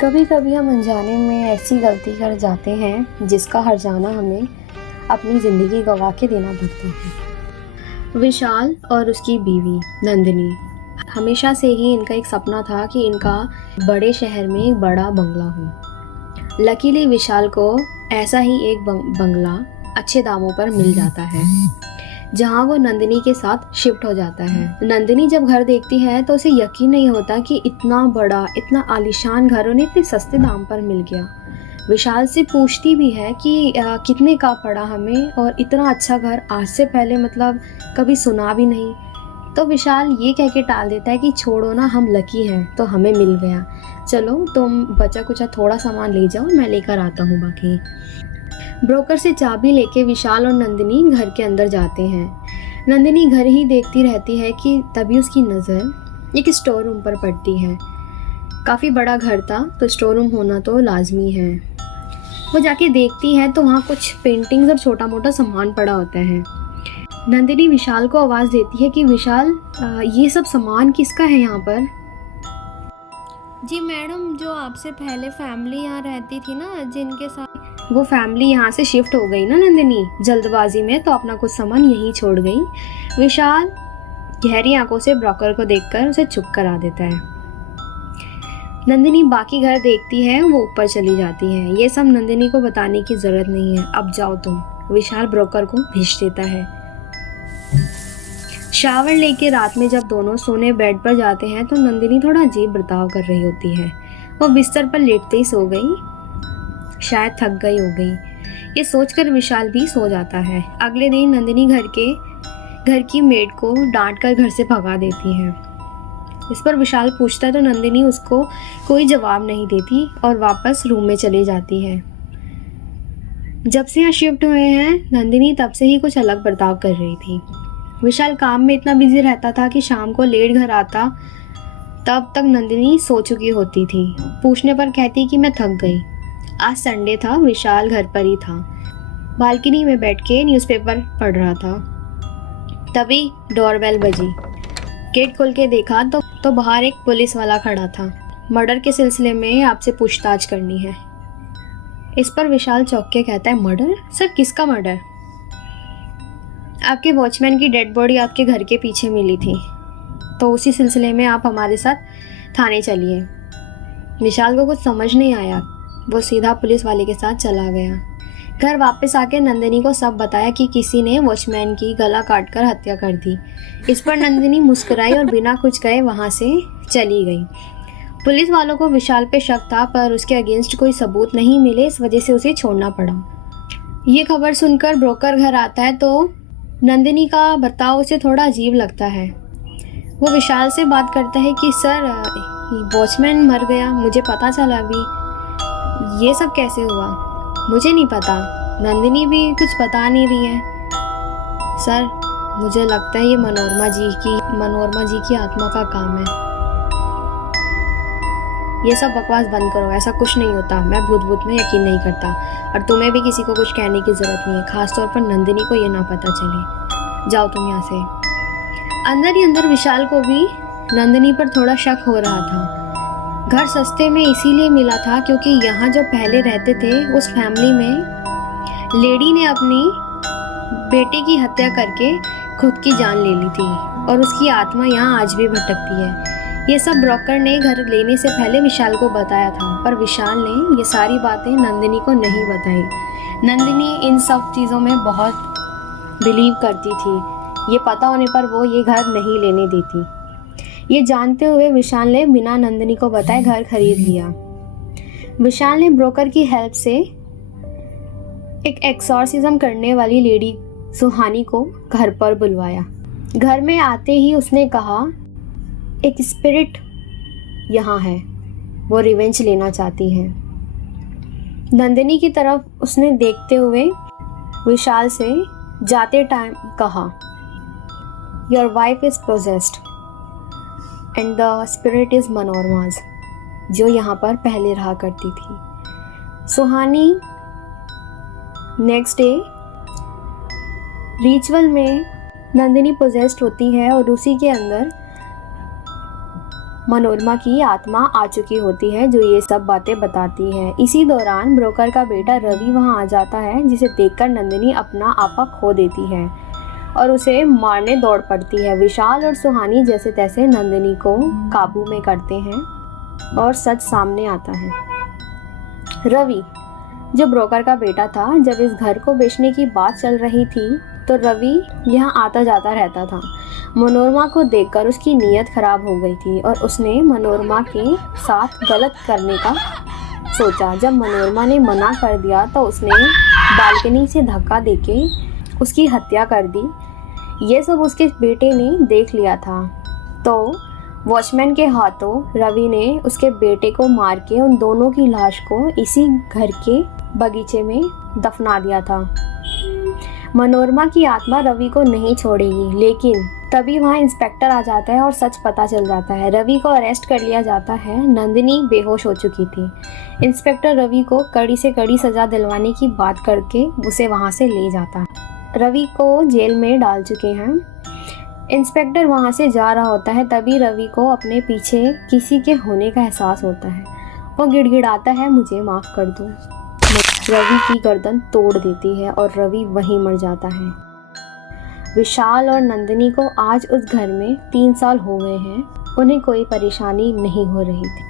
कभी कभी हम अनजाने में ऐसी गलती कर जाते हैं जिसका हर्जाना हमें अपनी ज़िंदगी गंवा के देना पड़ता है। विशाल और उसकी बीवी नंदिनी, हमेशा से ही इनका एक सपना था कि इनका बड़े शहर में एक बड़ा बंगला हो। लकीली विशाल को ऐसा ही एक बंगला अच्छे दामों पर मिल जाता है, जहां वो नंदिनी के साथ शिफ्ट हो जाता है। नंदिनी जब घर देखती है तो उसे यकीन नहीं होता कि इतना बड़ा, इतना आलीशान घर उन्हें इतने सस्ते दाम पर मिल गया। विशाल से पूछती भी है कि कितने का पड़ा हमें, और इतना अच्छा घर आज से पहले मतलब कभी सुना भी नहीं। तो विशाल ये कह के टाल देता है कि छोड़ो ना, हम लकी हैं तो हमें मिल गया, चलो तुम बचा कुचा थोड़ा सामान ले जाओ, मैं लेकर आता हूँ बाकी। ब्रोकर से चाबी लेके विशाल और नंदिनी घर के अंदर जाते हैं। नंदिनी घर ही देखती रहती है कि तभी उसकी नज़र एक स्टोर रूम पर पड़ती है। काफ़ी बड़ा घर था तो स्टोर रूम होना तो लाजमी है। वो जाके देखती है तो वहाँ कुछ पेंटिंग्स और छोटा मोटा सामान पड़ा होता है। नंदिनी विशाल को आवाज़ देती है कि विशाल, ये सब सामान किसका है यहाँ पर? जी मैडम, जो आपसे पहले फैमिली यहाँ रहती थी ना, जिनके साथ वो फैमिली यहाँ से शिफ्ट हो गई ना नंदिनी जल्दबाजी में, तो अपना कुछ सामान यहीं छोड़ गई। विशाल गहरी आंखों से ब्रोकर को देखकर उसे चुप करा देता है। नंदिनी बाकी घर देखती है, वो ऊपर चली जाती है। ये सब नंदिनी को बताने की जरूरत नहीं है, अब जाओ तुम, विशाल ब्रोकर को भेज देता है। शावर लेके रात में जब दोनों सोने बेड पर जाते हैं तो नंदिनी थोड़ा अजीब बर्ताव कर रही होती है। वो बिस्तर पर लेटते ही सो गई, शायद थक गई हो गई। ये सोचकर विशाल भी सो जाता है। अगले दिन नंदिनी घर की मेड को डांटकर घर से भगा देती है। इस पर विशाल पूछता है तो नंदिनी उसको कोई जवाब नहीं देती और वापस रूम में चली जाती है। जब से यहाँ शिफ्ट हुए हैं नंदिनी तब से ही कुछ अलग बर्ताव कर रही थी। विशाल काम में इतना बिजी रहता था कि शाम को लेट घर आता, तब तक नंदिनी सो चुकी होती थी। पूछने पर कहती कि मैं थक गई। आज संडे था, विशाल घर पर ही था। बालकनी में बैठ के न्यूज़पेपर पढ़ रहा था। तभी डोरबेल बजी। गेट खोल के देखा तो बाहर एक पुलिस वाला खड़ा था। मर्डर के सिलसिले में आपसे पूछताछ करनी है। इस पर विशाल चौंक के कहता है, मर्डर? सर, किसका मर्डर? आपके वॉचमैन की डेड बॉडी आपके घर के पीछे मिली थी, तो उसी सिलसिले में आप हमारे साथ थाने चलिए। विशाल को कुछ समझ नहीं आया, वो सीधा पुलिस वाले के साथ चला गया। घर वापस आके नंदिनी को सब बताया कि किसी ने वॉचमैन की गला काटकर हत्या कर दी। इस पर नंदिनी मुस्कुराई और बिना कुछ कहे वहाँ से चली गई। पुलिस वालों को विशाल पे शक था, पर उसके अगेंस्ट कोई सबूत नहीं मिले, इस वजह से उसे छोड़ना पड़ा। ये खबर सुनकर ब्रोकर घर आता है तो नंदिनी का बर्ताव उसे थोड़ा अजीब लगता है। वो विशाल से बात करता है कि सर, वॉचमैन मर गया, मुझे पता चला अभी। ये सब कैसे हुआ? मुझे नहीं पता। नंदिनी भी कुछ बता नहीं रही है। सर, मुझे लगता है ये मनोरमा जी की आत्मा का काम है। ये सब बकवास बंद करो, ऐसा कुछ नहीं होता। मैं भूत में यकीन नहीं करता, और तुम्हें भी किसी को कुछ कहने की जरूरत नहीं है, खासतौर पर नंदिनी को ये ना पता चले। जाओ तुम यहाँ से। अंदर ही अंदर विशाल को भी नंदिनी पर थोड़ा शक हो रहा था। घर सस्ते में इसीलिए मिला था क्योंकि यहाँ जो पहले रहते थे उस फैमिली में लेडी ने अपनी बेटे की हत्या करके खुद की जान ले ली थी, और उसकी आत्मा यहाँ आज भी भटकती है। ये सब ब्रोकर ने घर लेने से पहले विशाल को बताया था, पर विशाल ने ये सारी बातें नंदिनी को नहीं बताई। नंदिनी इन सब चीज़ों में बहुत बिलीव करती थी। ये पता होने पर वो ये घर नहीं लेने देती। ये जानते हुए विशाल ने बिना नंदिनी को बताए घर खरीद लिया। विशाल ने ब्रोकर की हेल्प से एक एक्सॉर्सिज्म करने वाली लेडी सुहानी को घर पर बुलवाया। घर में आते ही उसने कहा, एक स्पिरिट यहाँ है, वो रिवेंज लेना चाहती है। नंदिनी की तरफ उसने देखते हुए विशाल से जाते टाइम कहा, your wife is possessed and the spirit is Manorama's, जो यहाँ पर पहले रहा करती थी। सुहानी नेक्स्ट डे रिचुअल में नंदिनी पोजेस्ड होती है और उसी के अंदर मनोरमा की आत्मा आ चुकी होती है जो ये सब बातें बताती है। इसी दौरान ब्रोकर का बेटा रवि वहाँ आ जाता है, जिसे देखकर नंदिनी अपना आपा खो देती है और उसे मारने दौड़ पड़ती है। विशाल और सुहानी जैसे तैसे नंदिनी को काबू में करते हैं और सच सामने आता है। रवि जो ब्रोकर का बेटा था, जब इस घर को बेचने की बात चल रही थी तो रवि यहाँ आता जाता रहता था। मनोरमा को देखकर उसकी नीयत खराब हो गई थी और उसने मनोरमा के साथ गलत करने का सोचा। जब मनोरमा ने मना कर दिया तो उसने बालकनी से धक्का देके उसकी हत्या कर दी। ये सब उसके बेटे ने देख लिया था, तो वॉचमैन के हाथों रवि ने उसके बेटे को मार के उन दोनों की लाश को इसी घर के बगीचे में दफना दिया था। मनोरमा की आत्मा रवि को नहीं छोड़ेगी, लेकिन तभी वहाँ इंस्पेक्टर आ जाता है और सच पता चल जाता है। रवि को अरेस्ट कर लिया जाता है। नंदिनी बेहोश हो चुकी थी। इंस्पेक्टर रवि को कड़ी से कड़ी सज़ा दिलवाने की बात करके उसे वहाँ से ले जाता है। रवि को जेल में डाल चुके हैं। इंस्पेक्टर वहाँ से जा रहा होता है, तभी रवि को अपने पीछे किसी के होने का एहसास होता है। वो गिड़गिड़ाता है, मुझे माफ़ कर दो। रवि की गर्दन तोड़ देती है और रवि वहीं मर जाता है। विशाल और नंदिनी को आज उस घर में 3 साल हो गए हैं। उन्हें कोई परेशानी नहीं हो रही थी।